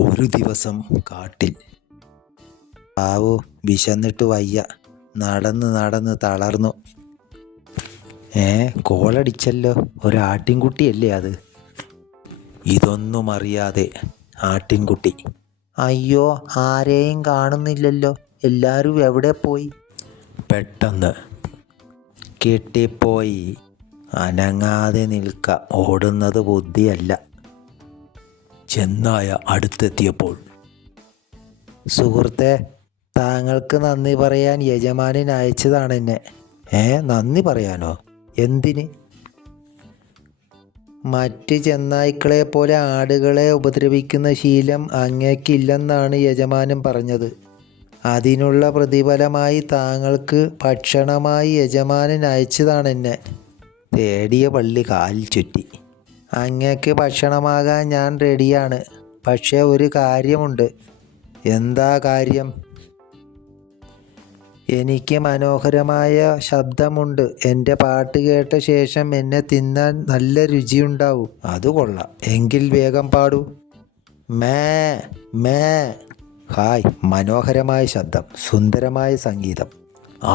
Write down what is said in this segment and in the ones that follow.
ഒരു ദിവസം കാട്ടിൽ. ആവോ, വിശന്നിട്ട് വയ്യ, നടന്ന് നടന്ന് തളർന്നു. കോളടിച്ചല്ലോ, ഒരാട്ടിൻകുട്ടിയല്ലേ അത്? ഇതൊന്നും അറിയാതെ ആട്ടിൻകുട്ടി, അയ്യോ ആരെയും കാണുന്നില്ലല്ലോ, എല്ലാവരും എവിടെ പോയി? പെട്ടെന്ന് കിട്ടിപ്പോയി. അനങ്ങാതെ നിൽക്ക, ഓടുന്നത് ബുദ്ധിയല്ല. ചെന്നായ അടുത്തെത്തിയപ്പോൾ, സുഹൃത്തെ, താങ്കൾക്ക് നന്ദി പറയാൻ യജമാനൻ അയച്ചതാണ് എന്നെ. നന്ദി പറയാനോ? എന്തിന്? മറ്റ് ചെന്നായ്ക്കളെ പോലെ ആടുകളെ ഉപദ്രവിക്കുന്ന ശീലം അങ്ങേക്കില്ലെന്നാണ് യജമാനൻ പറഞ്ഞത്. അതിനുള്ള പ്രതിഫലമായി താങ്കൾക്ക് ഭക്ഷണമായി യജമാനൻ അയച്ചതാണ് എന്നെ. തേടിയ പള്ളി കാലിൽ ചുറ്റി. അങ്ങേക്ക് ഭക്ഷണമാകാൻ ഞാൻ റെഡിയാണ്. പക്ഷേ ഒരു കാര്യമുണ്ട്. എന്താ കാര്യം? എനിക്ക് മനോഹരമായ ശബ്ദമുണ്ട്. എൻ്റെ പാട്ട് കേട്ട ശേഷം എന്നെ തിന്നാൻ നല്ല രുചിയുണ്ടാവും. അത് കൊള്ളാം, എങ്കിൽ വേഗം പാടൂ. May may. ഹായ്, മനോഹരമായ ശബ്ദം, സുന്ദരമായ സംഗീതം.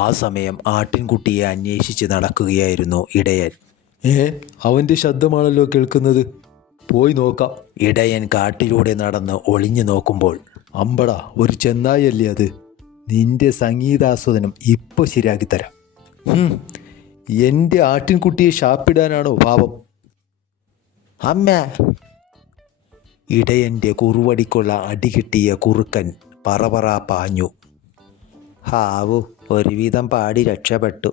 ആ സമയം ആട്ടിൻകുട്ടിയെ അന്വേഷിച്ച് നടക്കുകയായിരുന്നു ഇടയൻ. അവൻ്റെ ശബ്ദമാണല്ലോ കേൾക്കുന്നത്, പോയി നോക്കാം. ഇടയൻ കാട്ടിലൂടെ നടന്ന് ഒളിഞ്ഞു നോക്കുമ്പോൾ, അമ്പടാ, ഒരു ചെന്നായല്ലേ അത്? നിന്റെ സംഗീതാസ്വാദനം ഇപ്പോൾ ശരിയാക്കി തരാം. എൻ്റെ ആട്ടിൻകുട്ടിയെ ശാപ്പിടാനാണോ പാപം? അമ്മ! ഇടയൻ്റെ കുറുവടിക്കുള്ള അടി കിട്ടിയ കുറുക്കൻ പറപറ പാഞ്ഞു. ഹാവു, ഒരുവിധം പാടി രക്ഷപ്പെട്ടു.